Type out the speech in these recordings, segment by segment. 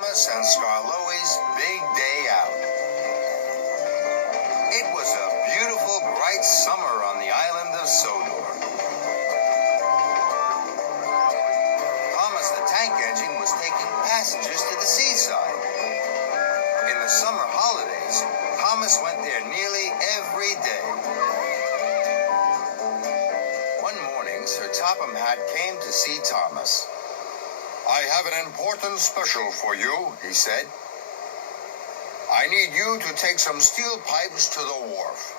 Thomas and Skarloey's big day out. It was a beautiful, bright summer on the island of Sodor. Thomas the tank engine was taking passengers to the seaside. In the summer holidays, Thomas went there nearly every day. One morning, Sir Topham Hatt came to see Thomas. "I have an important special for you," he said. "I need you to take some steel pipes to the wharf."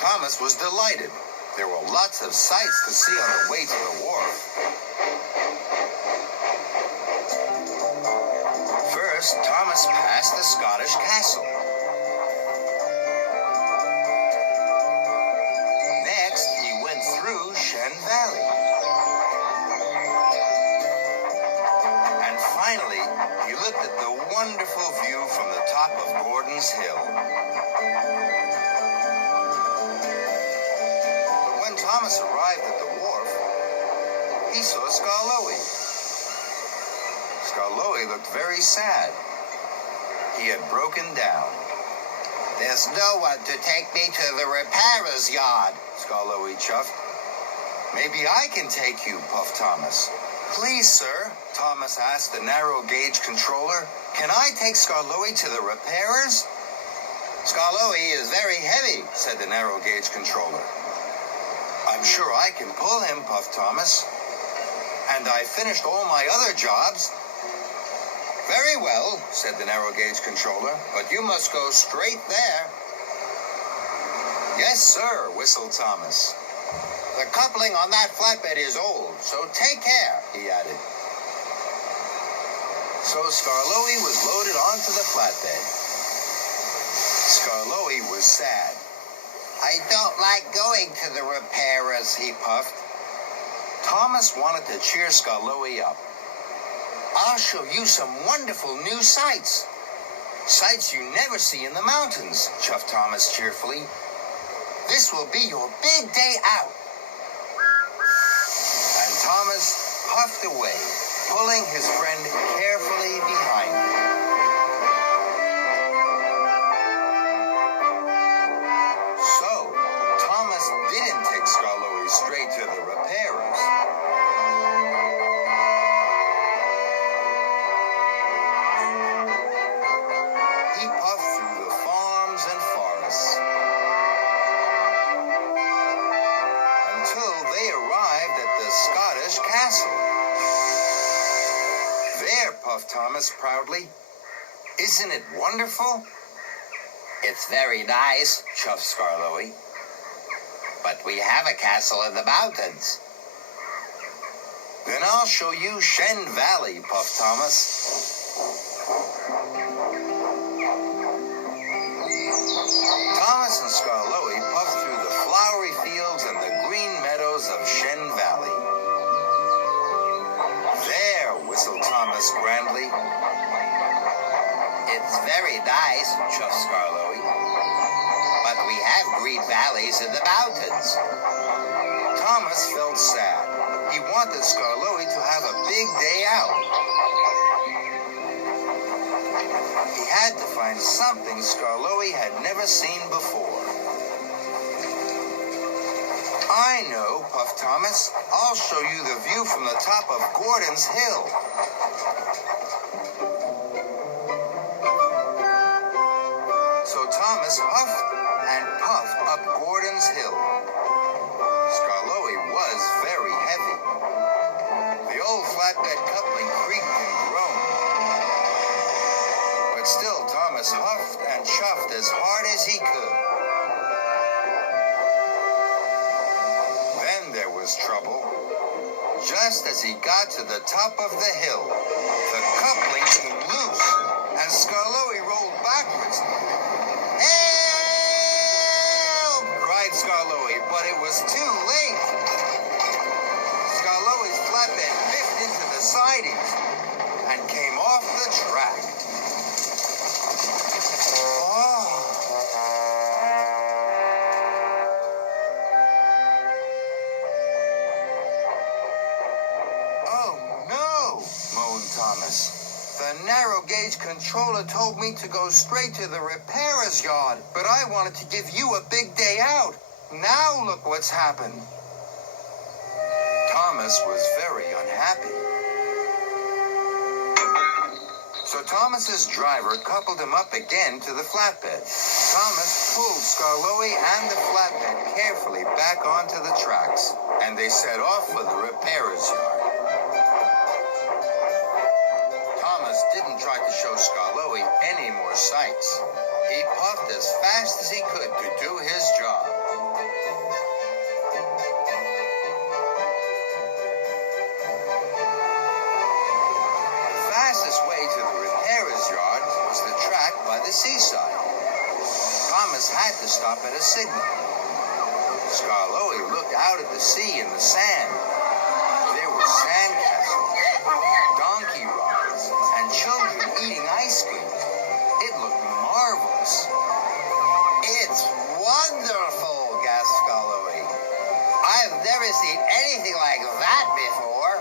Thomas was delighted. There were lots of sights to see on the way to the wharf. First, Thomas passed the Scottish castle. Next, he went through Shen Valley. And finally, he looked at the wonderful view from the top of Gordon's Hill. But when Thomas arrived at the wharf, he saw Skarloey. Skarloey looked very sad. He had broken down. "There's no one to take me to the repairer's yard," Skarloey chuffed. "Maybe I can take you," puffed Thomas. "Please, sir," Thomas asked the narrow gauge controller, "can I take Skarloey to the repairers?" "Skarloey is very heavy," said the narrow gauge controller. "I'm sure I can pull him," puffed Thomas. "And I finished all my other jobs." "Very well," said the narrow gauge controller, "but you must go straight there." "Yes, sir," whistled Thomas. "The coupling on that flatbed is old, so take care," he added. So Skarloey was loaded onto the flatbed. Skarloey was sad. "I don't like going to the repairers," he puffed. Thomas wanted to cheer Skarloey up. "I'll show you some wonderful new sights. Sights you never see in the mountains," chuffed Thomas cheerfully. "This will be your big day out." And Thomas puffed away, pulling his friend carefully behind him. So, Thomas didn't take Skarloey straight to the repairers. He puffed through the farms and forests until they arrived at the Scottish castle. "There," puffed Thomas proudly. "Isn't it wonderful?" "It's very nice," chuffed Skarloey. "But we have a castle in the mountains." "Then I'll show you Shen Valley," puffed Thomas. Thomas and Skarloey puffed through the flowery fields and the green meadows of Shen Valley. "There," whistled Thomas grandly. "It's very nice," chuffed Skarloey. "But we have green valleys in the mountains." Thomas felt sad. He wanted Skarloey to have a big day out. He had to find something Skarloey had never seen before. "I know," puffed Thomas. "I'll show you the view from the top of Gordon's Hill." So Thomas huffed and puffed up Gordon's Hill. Skarloey was very heavy. The old flatbed coupling creaked and groaned. But still Thomas huffed and chuffed as hard as he could. Then there was trouble. Just as he got to the top of the hill, the coupling came loose, and Skarloey rolled backwards. "Help!" cried Skarloey, but it was too late. Skarloey's flatbed biffed into the sidings and came off the track. "Oh no," moaned Thomas. The narrow gauge controller told me to go straight to the repairer's yard, but I wanted to give you a big day out. Now look what's happened. Thomas was very unhappy. So Thomas's driver coupled him up again to the flatbed. Thomas pulled Skarloey and the flatbed carefully back onto the tracks, and they set off for the repairer's yard. Thomas didn't try to show Skarloey any more sights. He puffed as fast as he could to do his job. The fastest way to the repairer's yard was the track by the seaside. Thomas had to stop at a signal. Skarloey looked out at the sea and the sand. There were sandcastles, donkey rides, and children eating ice cream. It looked marvelous. It's wonderful, gasped Skarloey. I've never seen anything like that before.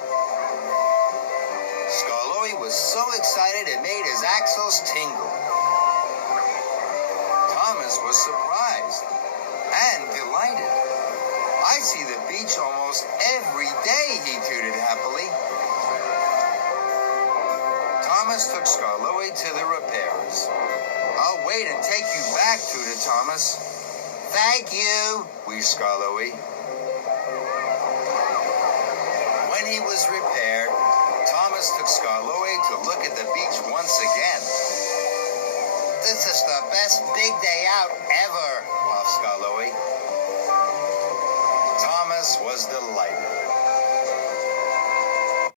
Skarloey was so excited it made his axles tingle. Thomas was surprised and delighted. I see the beach almost every day, he tooted happily. Thomas took Skarloey to the repairers. I'll wait and take you back, tooted Thomas. Thank you, wheezed Skarloey. When he was repaired, Thomas took Skarloey to look at the beach once again. This is the best big day out ever, puffed Skarloey. Thomas was delighted.